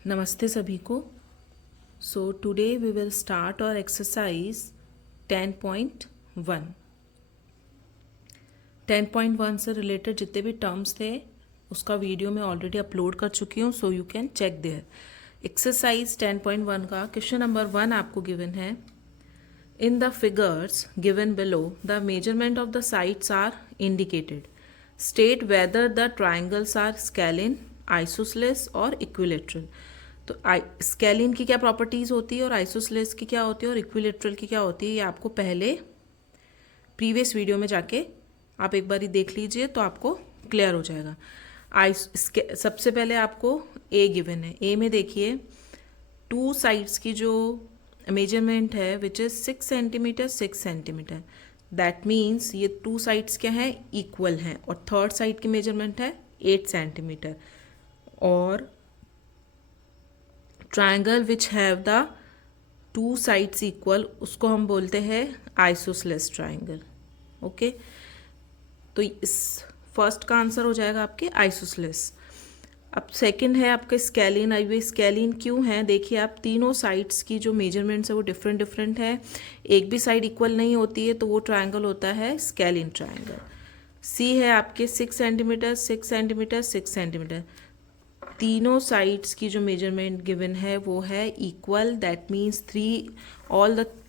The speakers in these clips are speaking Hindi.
नमस्ते सभी को। So today we will start our exercise 10.1। 10.1 से रिलेटेड जितने भी टर्म्स थे उसका वीडियो मैं ऑलरेडी अपलोड कर चुकी हूँ, so you can check there. Exercise 10.1 का क्वेश्चन नंबर 1 आपको गिवन है। In the figures given below the measurement of the sides are indicated. State whether the triangles are scalene, isosceles और इक्विलेटरल। तो स्केलिन की क्या प्रॉपर्टीज़ होती है और आइसोसेलेस की क्या होती है और इक्विलेटरल की क्या होती है, ये आपको पहले प्रीवियस वीडियो में जाके आप एक बार देख लीजिए तो आपको क्लियर हो जाएगा। सबसे पहले आपको ए गिवन है। ए में देखिए टू साइड्स की जो मेजरमेंट है which is 6 centimetre 6 centimetre. That means ये टू साइड्स क्या हैं, इक्वल हैं। और थर्ड साइड की मेजरमेंट है 8 सेंटीमीटर। और triangle which have the two sides equal उसको हम बोलते हैं आइसोसेलेस ट्राइंगल। ओके, तो इस फर्स्ट का आंसर हो जाएगा आपके आइसोसेलेस। अब सेकंड है आपके स्केलिन। अब ये स्केलिन क्यों है, देखिए आप तीनों साइड्स की जो मेजरमेंट्स है वो डिफरेंट डिफरेंट है। एक भी साइड इक्वल नहीं होती है तो वो ट्राइंगल होता है स्केलिन ट्राइंगल। सी है आपके 6 सेंटीमीटर 6 सेंटीमीटर 6 सेंटीमीटर। तीनों साइड्स की जो मेजरमेंट गिवन है वो है equal. That means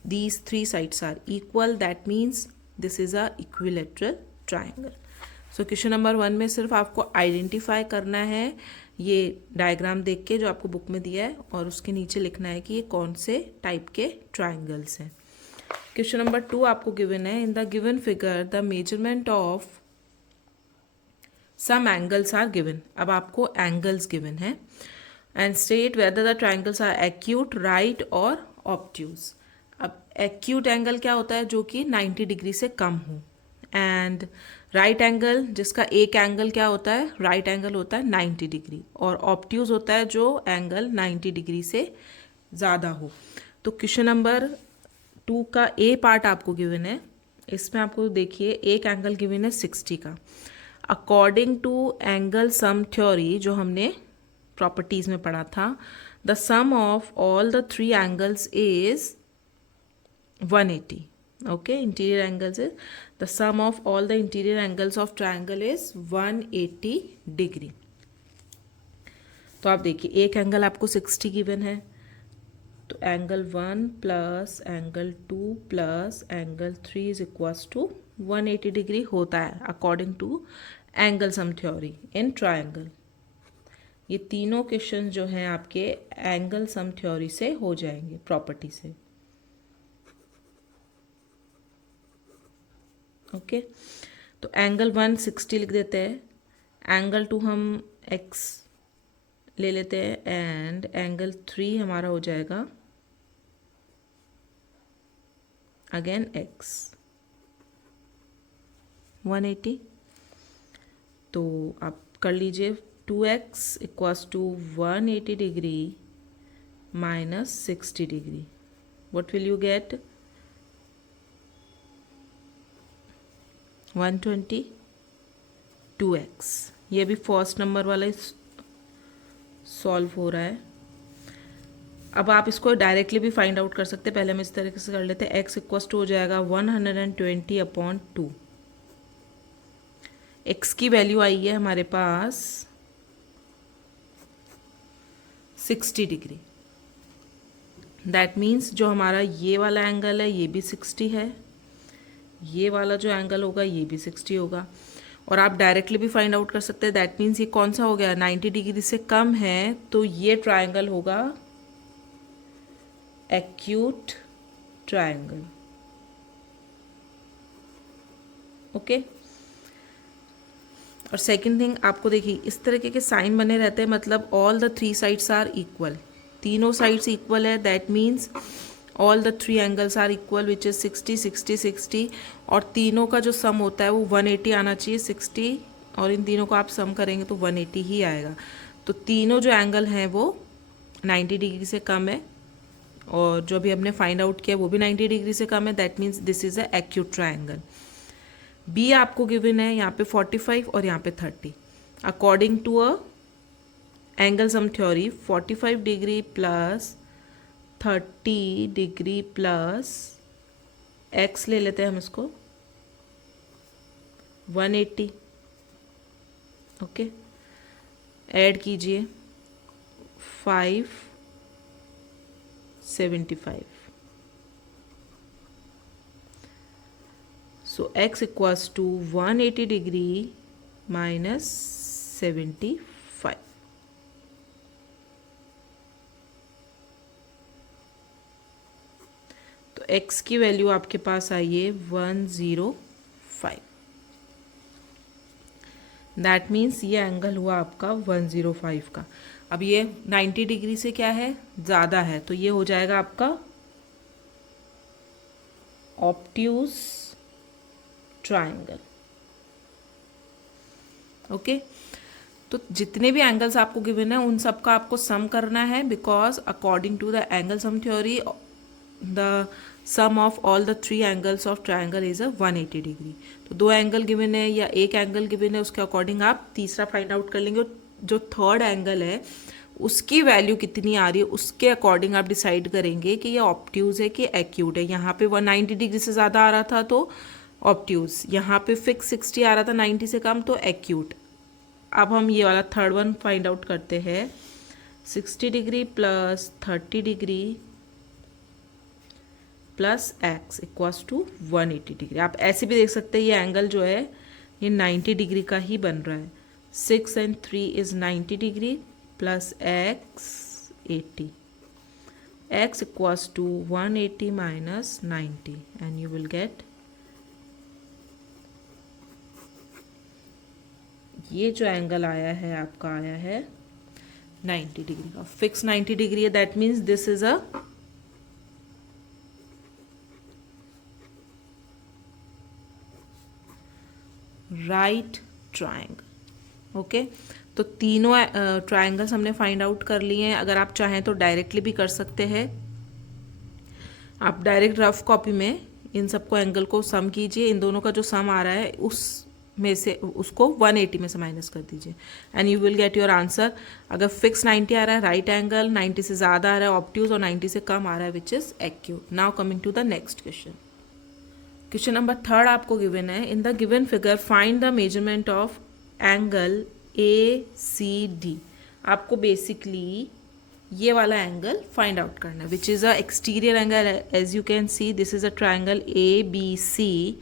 these three sides are equal. That means this is a equilateral triangle. So question number 1 में सिर्फ आपको आइडेंटिफाई करना है ये डायग्राम देख के जो आपको बुक में दिया है, और उसके नीचे लिखना है कि ये कौन से टाइप के ट्राइंगल्स हैं। क्वेश्चन नंबर 2 आपको गिवन है। In the given figure the measurement of some angles are given. अब आपको एंगल्स गिवन है and state whether the triangles are acute, right और ऑब्ट्यूज। अब एक्यूट एंगल क्या होता है, जो कि 90 डिग्री से कम हो। एंड राइट एंगल, जिसका एक एंगल क्या होता है, राइट एंगल होता है 90 डिग्री। और ऑब्ट्यूज होता है जो एंगल 90 डिग्री से ज़्यादा हो। तो क्वेश्चन नंबर 2 का ए पार्ट आपको गिवन है। इसमें आपको देखिए एक एंगल गिवन है 60 का। According to angle sum theory जो हमने प्रॉपर्टीज में पढ़ा था, the sum of all the three angles is 180. Okay, interior angles is the sum of all the interior angles of triangle is 180 degree. तो आप देखिए एक एंगल आपको 60 गिवन है, तो angle 1 plus angle 2 plus angle 3 is equals to 180 degree होता है according to angle sum theory in triangle. ये तीनों क्वेश्चन जो हैं आपके एंगल सम थ्योरी से हो जाएंगे, प्रॉपर्टी से। ओके, तो एंगल 1 60 लिख देते हैं, एंगल 2 हम x ले लेते हैं एंड एंगल 3 हमारा हो जाएगा अगेन x 180। तो आप कर लीजिए 2x equals to 180 degree minus 60 degree. What will you get, 122x। ये भी फर्स्ट नंबर वाला सॉल्व हो रहा है। अब आप इसको डायरेक्टली भी फाइंड आउट कर सकते हैं, पहले हम इस तरीके से कर लेते हैं। x इक्वल्स टू हो जाएगा 120/2। x की वैल्यू आई है हमारे पास 60 डिग्री। दैट मीन्स जो हमारा ये वाला एंगल है ये भी 60 है, ये वाला जो एंगल होगा ये भी 60 होगा। और आप डायरेक्टली भी फाइंड आउट कर सकते हैं। दैट मीन्स ये कौन सा हो गया, 90 डिग्री से कम है, तो ये ट्राइंगल होगा एक्यूट ट्राइंगल। ओके, और सेकंड थिंग आपको देखिए इस तरीके के साइन बने रहते हैं, मतलब all the three sides are equal, तीनों साइड्स इक्वल है। That means all the three angles are equal which is 60 60 60। और तीनों का जो सम होता है वो 180 आना चाहिए। 60 और इन तीनों को आप सम करेंगे तो 180 ही आएगा। तो तीनों जो एंगल हैं वो 90 डिग्री से कम है, और जो अभी हमने फाइंड आउट किया वो भी 90 डिग्री से कम है। That means this is a acute triangle. B आपको गिवन है यहाँ पे 45 और यहाँ पे 30। According to a angle sum theory 45 degree plus 30 degree plus X ले लेते हैं हम इसको 180, ओके। ऐड कीजिए 575, so x equals to 180 degree minus 75। तो x की वैल्यू आपके पास आई है 105। दैट मीन्स ये एंगल हुआ आपका 105 का। अब ये 90 डिग्री से क्या है, ज़्यादा है, तो ये हो जाएगा आपका ऑब्ट्यूज ट्राइंगल, ओके। तो जितने भी एंगल्स आपको गिवन है उन सब का आपको सम करना है, because according to the angle sum theory the sum of all the 3 angles of triangle is a 180 degree. तो 2 एंगल गिवन है या एक एंगल गिवन है, उसके अकॉर्डिंग आप तीसरा फाइंड आउट कर लेंगे। जो थर्ड एंगल है उसकी वैल्यू कितनी आ रही है उसके अकॉर्डिंग आप डिसाइड करेंगे कि ये ऑब्ट्यूज है कि एक्यूट है। यहाँ पे 190 डिग्री से ज़्यादा आ रहा था तो ऑब्ट्यूज, यहाँ पे फिक्स 60 आ रहा था 90 से कम तो एक्यूट। अब हम ये वाला थर्ड वन फाइंड आउट करते हैं। 60 degree plus 30 degree plus X equals to 180 degree. आप ऐसे भी देख सकते हैं ये एंगल जो है ये 90 डिग्री का ही बन रहा है। 6 and 3 is 90 degree plus x 80, x equals to 180 minus 90 and you will get ये जो एंगल आया है आपका आया है 90 डिग्री का। फिक्स 90 डिग्री है, that means this is a right triangle, okay. तो तीनों ट्राइंगल्स हमने फाइंड आउट कर लिए हैं। अगर आप चाहें तो डायरेक्टली भी कर सकते हैं। आप डायरेक्ट रफ कॉपी में इन सबको एंगल को सम कीजिए, इन दोनों का जो सम आ रहा है उस में से उसको 180 में से माइनस कर दीजिए and you will get your answer. अगर फिक्स 90 आ रहा है राइट एंगल, 90 से ज़्यादा आ रहा है ऑब्ट्यूज और 90 से कम आ रहा है which is acute. Now coming to the next question. Question number 3 आपको गिवन है। In the given figure find the measurement of angle ACD। आपको बेसिकली ये वाला एंगल फाइंड आउट करना है which is a exterior angle. As you can see this is a triangle ABC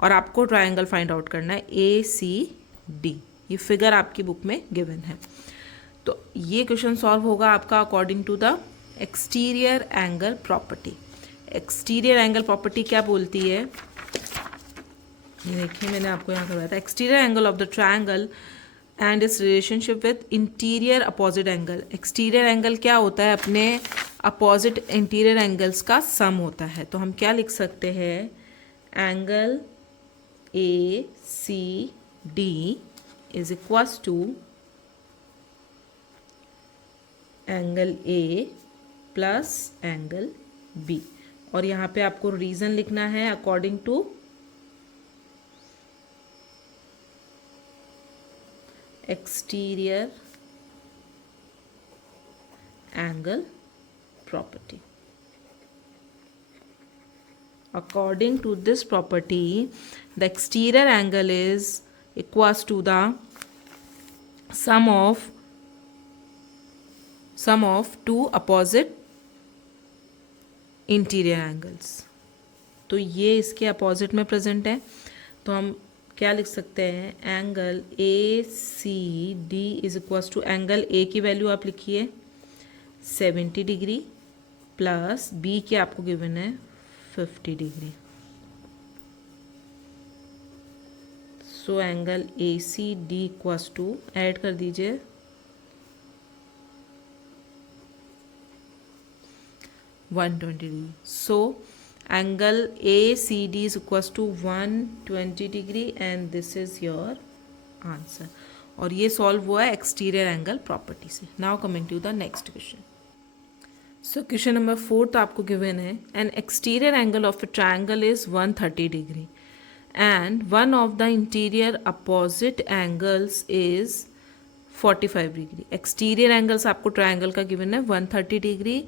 और आपको ट्राइंगल फाइंड आउट करना है ACD। ये फिगर आपकी बुक में गिवन है। तो ये क्वेश्चन सॉल्व होगा आपका according to the exterior angle property. Exterior angle property क्या बोलती है, ये देखिए मैंने आपको यहाँ करवाया था। Exterior angle of the triangle and it's relationship with interior opposite angle. Exterior angle क्या होता है, अपने अपोजिट इंटीरियर एंगल्स का सम होता है। तो हम क्या लिख सकते हैं, angle ACD is equals to angle A plus angle B। और यहाँ पे आपको रीजन लिखना है according to exterior angle property. According to this property, the exterior angle is equals to the sum of two opposite interior angles. तो ये इसके अपोजिट में प्रेजेंट है, तो हम क्या लिख सकते हैं, angle ACD is equals to angle A की वैल्यू आप लिखिए 70 डिग्री प्लस B की आपको गिवन है 50 degree. So angle ACD equals to add कर दीजिए 120 degree. So angle ACD is equals to 120 degree and this is your answer। और ये सॉल्व हुआ है एक्सटीरियर एंगल प्रॉपर्टी से। Now coming to the next question. So question number 4 तो आपको गिवन है, an exterior angle of a triangle is 130 degree and one of the interior opposite angles is 45 degree. Exterior angles आपको ट्राइंगल का गिवन है 130 degree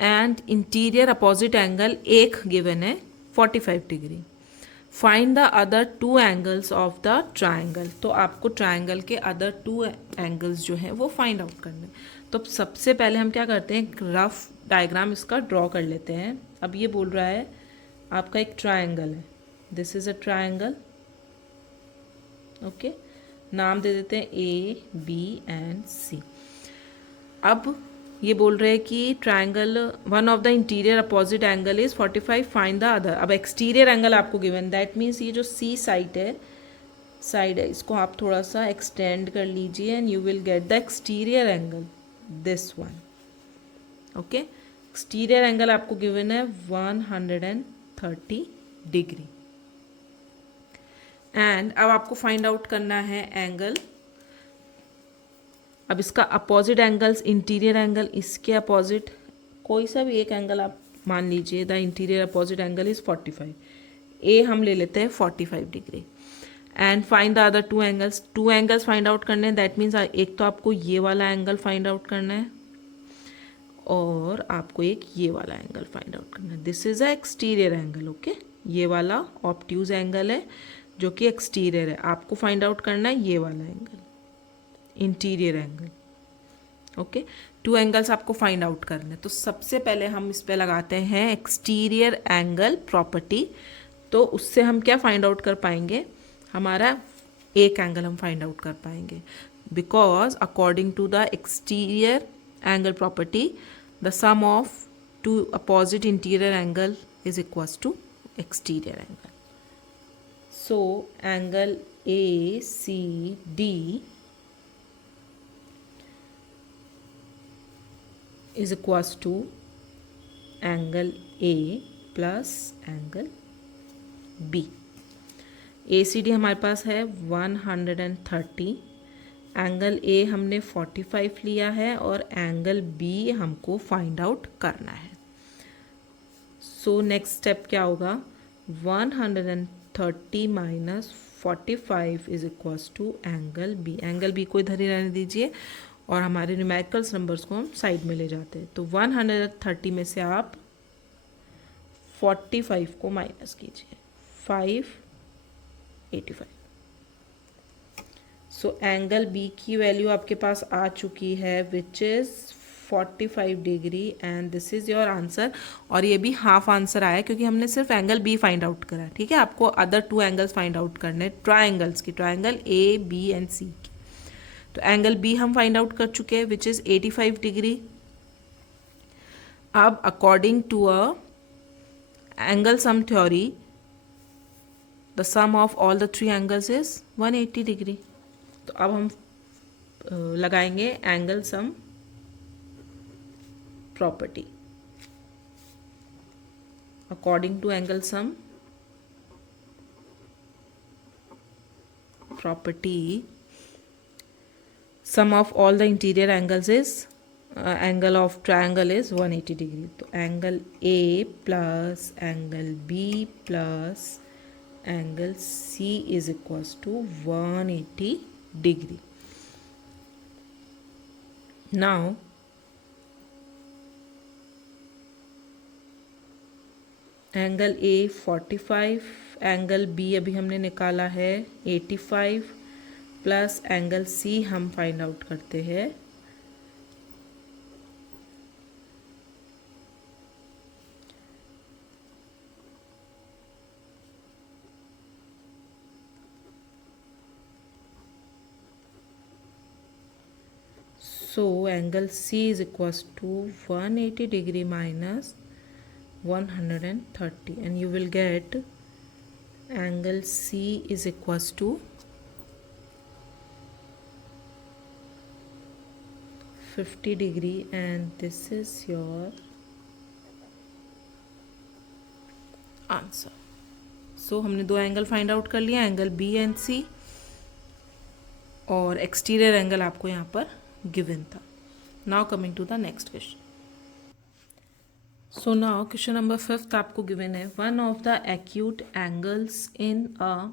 and interior opposite angle एक गिवन है 45 degree. Find the other two angles of the triangle. तो आपको ट्राइंगल के अदर टू एंगल्स जो हैं वो फाइंड आउट करने। तो सबसे पहले हम क्या करते हैं, एक रफ डायग्राम इसका ड्रॉ कर लेते हैं। अब ये बोल रहा है आपका एक ट्राइंगल है, this is a triangle, okay, नाम दे देते हैं ए बी एंड सी। अब ये बोल रहे हैं कि triangle one of the interior opposite angle is 45, find the other. अब एक्सटीरियर एंगल आपको गिवन, दैट मीन्स ये जो सी साइड है इसको आप थोड़ा सा एक्सटेंड कर लीजिए and you will get the exterior angle, this one, okay. Exterior angle आपको गिवन है 130 डिग्री। एंड अब आपको फाइंड आउट करना है एंगल। अब इसका अपोजिट एंगल्स, इंटीरियर एंगल इसके अपोजिट कोई सा भी एक एंगल आप मान लीजिए, the interior opposite angle is 45, ए हम ले लेते हैं 45 degree. And find the other two angles, to angles find out करने हैं, दैट मीन्स एक तो आपको ये वाला एंगल फाइंड आउट करना है और आपको एक ये वाला एंगल फाइंड आउट करना है। This is a exterior angle, okay. ये वाला ऑब्ट्यूज एंगल है जो कि एक्सटीरियर है, आपको फाइंड आउट करना है ये वाला angle, interior angle, okay. Two angles आपको फाइंड आउट करने। तो सबसे पहले हम इस पे लगाते हैं एक्सटीरियर एंगल प्रॉपर्टी। तो उससे हम क्या फाइंड आउट कर पाएंगे, हमारा एक एंगल हम फाइंड आउट कर पाएंगे, because according to the exterior angle property the sum of two opposite interior angle is equals to exterior angle. So angle A C D is equals to angle A plus angle B। ACD हमारे पास है 130, एंगल A हमने 45 लिया है और एंगल B हमको फाइंड आउट करना है। सो नेक्स्ट स्टेप क्या होगा, 130 minus 45 is equals to angle B। Angle B को इधर ही रहने दीजिए और हमारे न्यूमेरिकल्स नंबर्स को हम साइड में ले जाते हैं। तो 130 में से आप 45 को माइनस कीजिए, 585। सो एंगल बी की वैल्यू आपके पास आ चुकी है which is 45 degree and this is your answer. और ये भी हाफ आंसर आया क्योंकि हमने सिर्फ एंगल बी फाइंड आउट करा, ठीक है। आपको other two angles find out करने ट्राइंगल्स की, triangle A B and C की। तो एंगल बी हम फाइंड आउट कर चुके हैं विच इज़ 85 डिग्री। अब according to a angle sum theory the sum of all the three angles is 180 degree. तो अब हम लगाएंगे angle sum property. According to angle sum property sum of all the interior angles is angle of triangle is 180 degree। तो angle A plus angle B plus angle C is equals to 180 degree। now angle A 45, angle B अभी हमने निकाला है 85 प्लस एंगल सी हम फाइंड आउट करते हैं so angle C is equals to 180 degree minus 130 and you will get angle C is equals to 50 degree and this is your answer। सो हमने दो एंगल फाइंड आउट कर लिया, एंगल बी एंड सी, और एक्सटीरियर एंगल आपको यहाँ पर गिवन था। Now coming to the next question. So now question number 5 आपको गिवन है one of the acute angles in a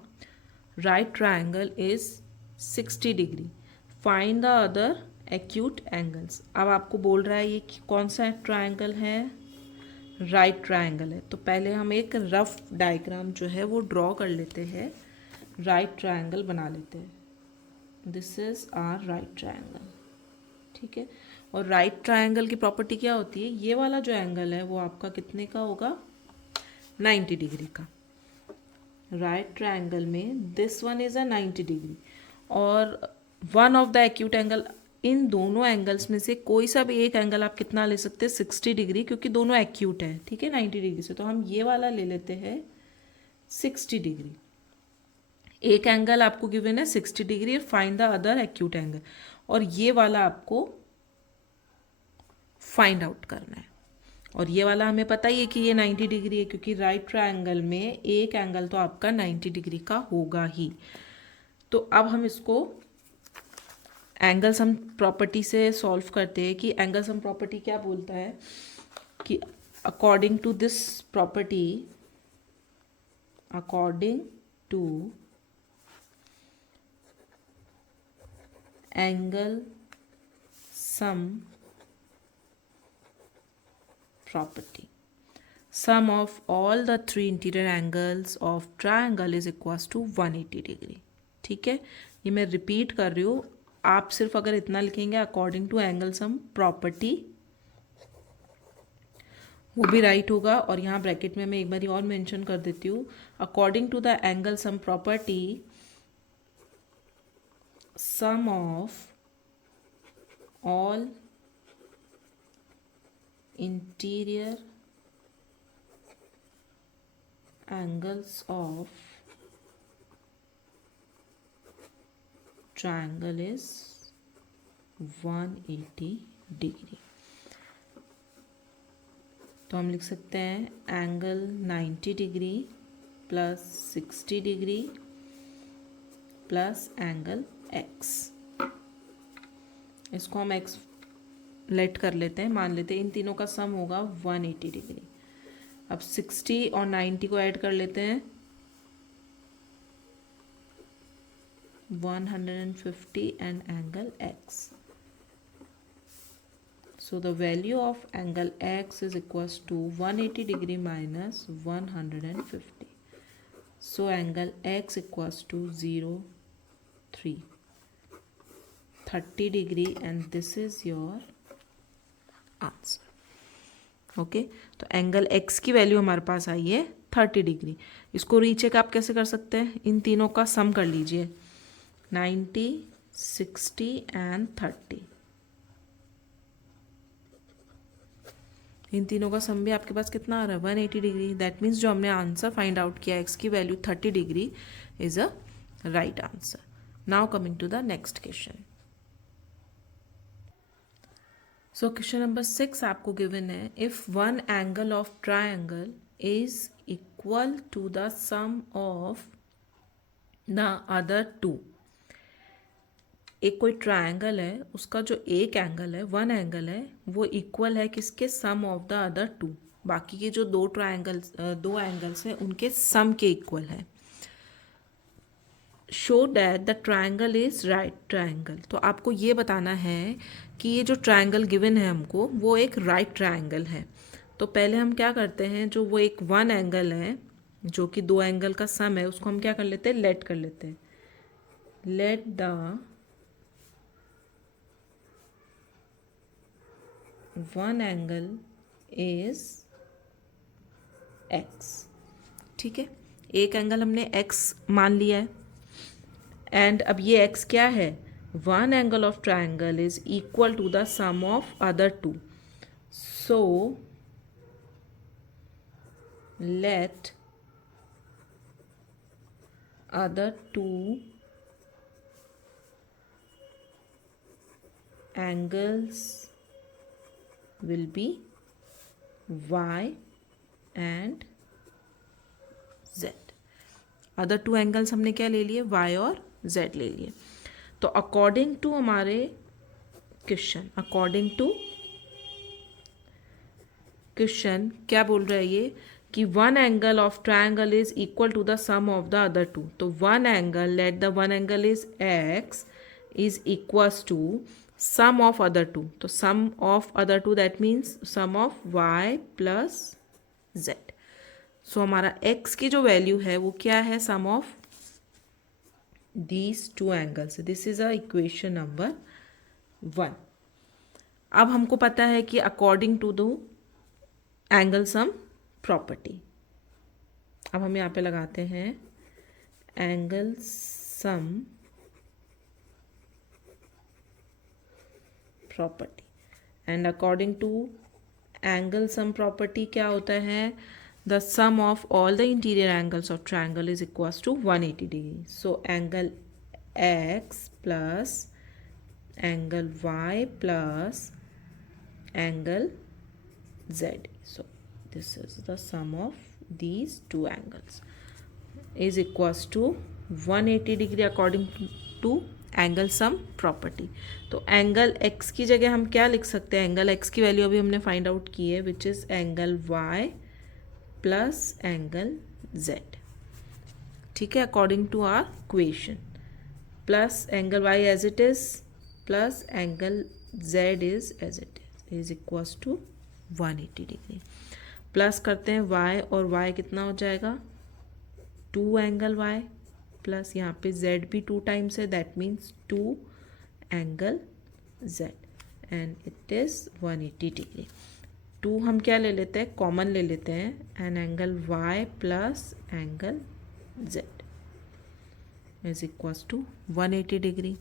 right triangle is 60 degree. Find the other acute angles. अब आपको बोल रहा है ये कौन सा ट्रायंगल है, राइट ट्रायंगल है। तो पहले हम एक रफ डायग्राम जो है वो ड्रॉ कर लेते हैं, राइट ट्रायंगल बना लेते हैं। This is our right triangle, ठीक है। और राइट ट्रायंगल की प्रॉपर्टी क्या होती है, ये वाला जो एंगल है वो आपका कितने का होगा, 90 डिग्री का। राइट ट्रायंगल में this one is a 90 degree और one of the acute angle, इन दोनों एंगल्स में से कोई सा भी एक एंगल आप कितना ले सकते हैं, 60 डिग्री, क्योंकि दोनों एक्यूट है, ठीक है, 90 डिग्री से। तो हम ये वाला ले लेते हैं 60 डिग्री। एक एंगल आपको गिवन है 60 degree, find the other acute angle, और ये वाला आपको फाइंड आउट करना है। और ये वाला हमें पता ही है कि ये 90 डिग्री है, क्योंकि राइट ट्रायंगल में एक एंगल तो आपका 90 डिग्री का होगा ही। तो अब हम इसको एंगल सम प्रॉपर्टी से सॉल्व करते हैं कि एंगल सम प्रॉपर्टी क्या बोलता है कि according to this property, according to angle sum property, sum of all the three interior angles of triangle is equals to 180 degree, ठीक है। ये मैं रिपीट कर रही हूँ, आप सिर्फ अगर इतना लिखेंगे according to angle sum property, वो भी राइट होगा। और यहाँ ब्रैकेट में मैं एक बार और मेंशन कर देती हूँ, according to the angle sum property, sum of all interior angles of triangle is 180 degree. तो हम लिख सकते हैं angle 90 degree plus 60 degree plus angle x। इसको हम x लेट कर लेते हैं, मान लेते हैं इन तीनों का सम होगा 180 डिग्री। अब 60 और 90 को ऐड कर लेते हैं, 150 and angle x। So the value of angle x is equals to 180 degree minus 150। So angle x equals to 30 degree and this is your answer. Okay, तो एंगल x की वैल्यू हमारे पास आई है 30 डिग्री। इसको रीचेक आप कैसे कर सकते हैं, इन तीनों का सम कर लीजिए, 90, 60 एंड 30। इन तीनों का सम भी आपके पास कितना आ रहा है, 180 डिग्री। दैट मीन्स जो हमने आंसर फाइंड आउट किया x की value 30 degree is a right answer. Now coming to the next question. So question number 6 आपको गिवन है, if one angle of triangle is equal to the sum of the other two. एक कोई ट्रायंगल है, उसका जो एक एंगल है, वन एंगल है, वो इक्वल है किसके, सम ऑफ द अदर टू। बाकी के जो दो एंगल्स हैं उनके सम के इक्वल है। Show that the triangle is right triangle. तो आपको ये बताना है कि ये जो ट्रायंगल गिवन है हमको वो एक राइट ट्रायंगल है। तो पहले हम क्या करते हैं, जो वो एक वन एंगल है जो कि दो एंगल का सम है, उसको हम क्या कर लेते हैं, लेट कर लेते हैं। Let the one angle is x, ठीक है। एक एंगल हमने x मान लिया है एंड अब ये x क्या है, one angle of triangle is equal to the sum of other two. So let other two angles will be y and z। Other two angles हमने क्या ले लिए, y और z ले लिए। तो अकॉर्डिंग टू हमारे क्वेश्चन, अकॉर्डिंग टू क्वेश्चन क्या बोल रहा है ये कि one angle of triangle is equal to the sum of the other two. तो one angle, let the one angle is x is equals to sum of other two. तो sum of other two that means sum of y plus z. So हमारा x की जो वैल्यू है वो क्या है, sum of these two angles. This is a equation number 1. अब हमको पता है कि according to the angle sum property, अब हम यहाँ पे लगाते हैं angle sum property. And according to angle sum property क्या होता है, the sum of all the interior angles of triangle is equals to 180 degree. So angle x plus angle y plus angle z. So this is the sum of these two angles is equals to 180 degree according to angle sum property. तो एंगल x की जगह हम क्या लिख सकते हैं, एंगल x की वैल्यू अभी हमने फाइंड आउट की है which is angle y plus angle z. ठीक है, according to our equation, plus angle y as it is plus angle z is as it is equals to 180 degree. Plus करते हैं y और y कितना हो जाएगा 2 एंगल y प्लस यहाँ पे z भी 2 टाइम्स है that means 2 angle z and it is 180 degree. 2 हम क्या ले लेते हैं, कॉमन ले लेते हैं and angle y plus angle z is equals to 180 degree.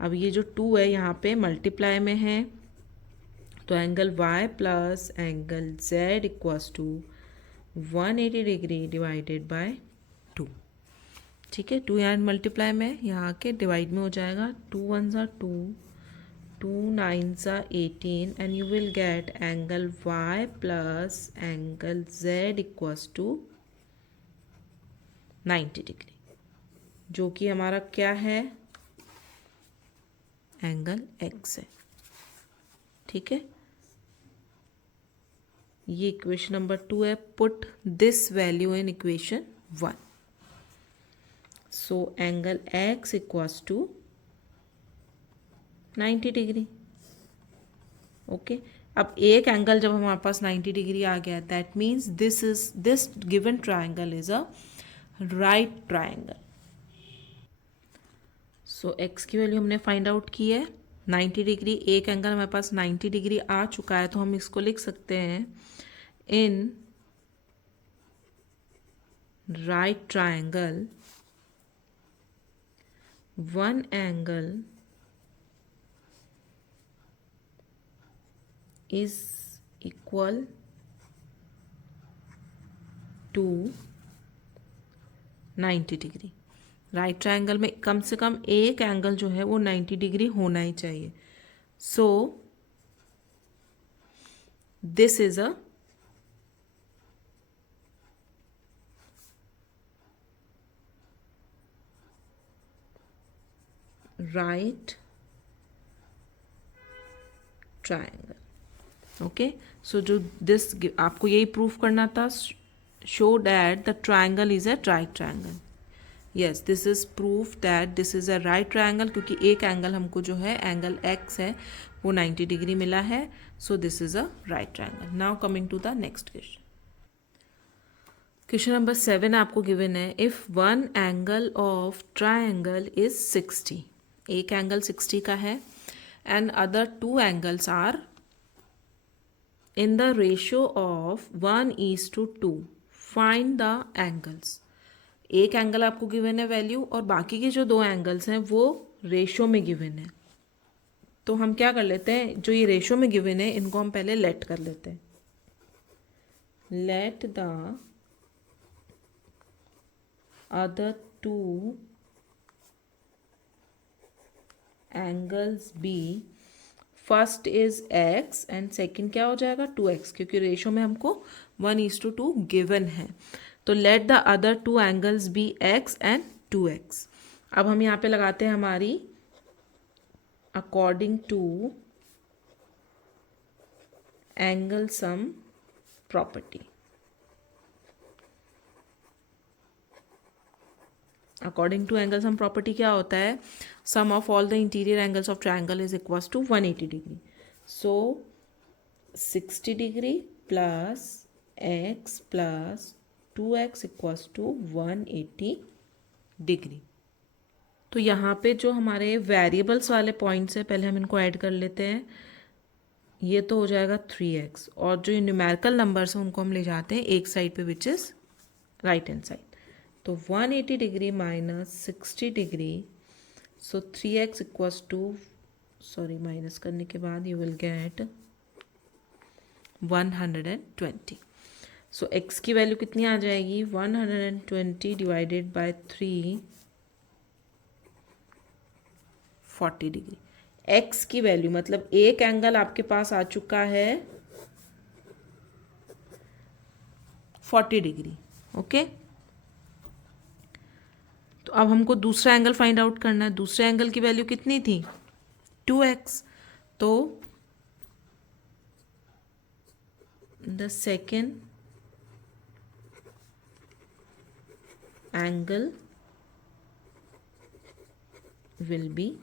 अब ये जो 2 है यहाँ पे मल्टीप्लाई में है तो angle y plus angle z equals to 180 degree divided by 2. ठीक है, 2 यहाँ मल्टीप्लाई में, यहाँ के डिवाइड में हो जाएगा. 2 1 ज़ा 2, 2 9 ज़ा 18 and you will get angle y plus angle z equals to 90 degree, जो कि हमारा क्या है एंगल x है. ठीक है, ये इक्वेशन नंबर 2 है. Put this value in equation 1. So angle x equals to 90 degree. Okay, अब एक एंगल जब हमारे पास 90 डिग्री आ गया that means this given triangle is a right triangle. So x की वैल्यू हमने फाइंड आउट की है 90 डिग्री. एक एंगल हमारे पास 90 डिग्री आ चुका है तो हम इसको लिख सकते हैं in right triangle one angle is equal to 90 degree. Right triangle में कम से कम एक एंगल जो है वो 90 डिग्री होना ही चाहिए. So this is a right triangle. Okay, so जो दिस आपको यही प्रूफ करना था, show that the triangle is a right triangle. Yes, this is proof that this is a right triangle, क्योंकि एक एंगल हमको जो है एंगल एक्स है वो 90 डिग्री मिला है. So this is a right triangle. Now coming to the next question. Question number 7 आपको गिवन है if one angle of triangle is 60. एक एंगल 60 का है and other 2 angles are in the ratio of 1:2. find the angles. एक एंगल आपको गिवन है वैल्यू और बाकी के जो 2 एंगल्स हैं वो रेशो में गिवन है. तो हम क्या कर लेते हैं, जो ये रेशो में गिवन है इनको हम पहले लेट कर लेते हैं. Let the other 2 angles be, first is x and second क्या हो जाएगा 2x, क्योंकि रेशो में हमको 1:2 गिवन है. तो let the other 2 angles be x and 2x. अब हम यहाँ पे लगाते हैं हमारी according to angle sum property. According to angle sum property क्या होता है, sum of all the interior angles of triangle is equals to 180 degree. So 60 degree plus x plus 2x equals to 180 degree. तो यहाँ पे जो हमारे वेरिएबल्स वाले पॉइंट्स हैं पहले हम इनको ऐड कर लेते हैं. ये तो हो जाएगा 3x, और जो न्यूमेरिकल नंबर्स हैं उनको हम ले जाते हैं एक साइड पे which is right hand side. तो 180 degree minus 60 degree, so 3x equals to, sorry minus करने के बाद you will get 120. So x की वैल्यू कितनी आ जाएगी, 120 डिवाइडेड बाय 3, 40 डिग्री. x की वैल्यू मतलब एक एंगल आपके पास आ चुका है 40 डिग्री. ओके, तो अब हमको दूसरा एंगल फाइंड आउट करना है. दूसरे एंगल की वैल्यू कितनी थी, 2x. तो the second angle will be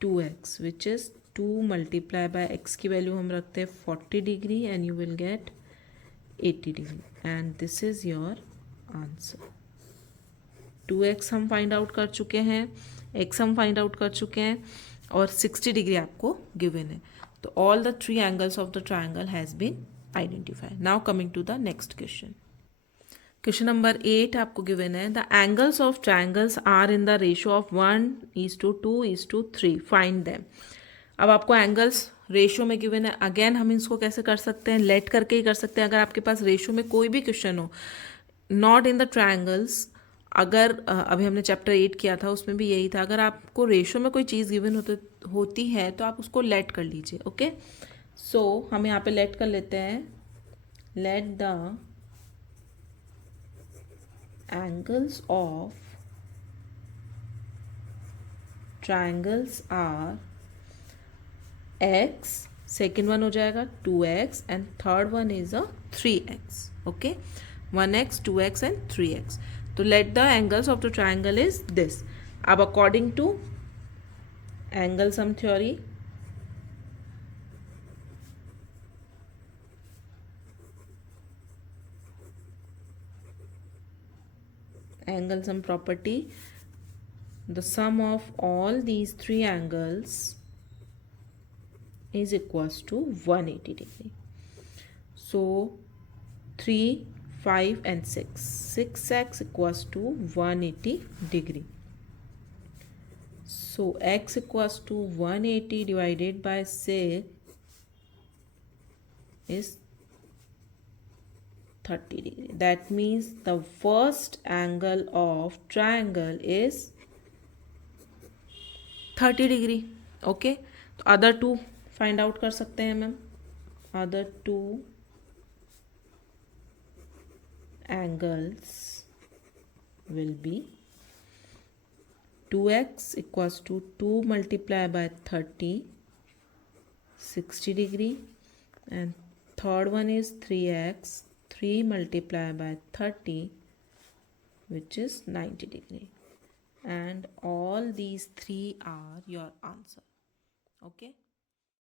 2x which is 2 multiply by x की वैल्यू हम रखते हैं 40 degree and you will get 80 degree, and this is your answer. 2x हम फाइंड आउट कर चुके हैं, x हम फाइंड आउट कर चुके हैं, और 60 डिग्री आपको गिवन है. तो all the three angles of the triangle has been identified. Now coming to the next question. Question number 8 आपको गिवन है, the angles of triangles are in the ratio of 1:2:3, find them. अब आपको एंगल्स रेशियो में गिवन है. अगेन हम इसको कैसे कर सकते हैं, लेट करके ही कर सकते हैं. अगर आपके पास रेशियो में कोई भी क्वेश्चन हो, नॉट इन द ट्राइंगल्स, अगर अभी हमने चैप्टर 8 किया था उसमें भी यही था, अगर आपको रेशियो में कोई चीज़ गिवन होती है तो आप उसको लेट कर लीजिए. ओके, सो हम यहाँ पे लेट कर लेते हैं, let the angles of triangles are x, second one हो जाएगा 2x, and third one is a 3x. okay, 1x 2x and 3x. तो let the angles of the triangle is this. अब according to angle sum theory, angle sum property, the sum of all these three angles is equals to 180 degree. So 3, 5 and 6, 6x equals to 180 degree. So x equals to 180 divided by 6 is 30 degree. That means the first angle of triangle is 30 degree. okay, तो अदर टू फाइंड आउट कर सकते हैं ma'am. Other two angles will be 2x equals to 2 multiply by 30, 60 degree, and third one is 3x, 3 multiply by 30, which is 90 degree, and all these three are your answer. okay.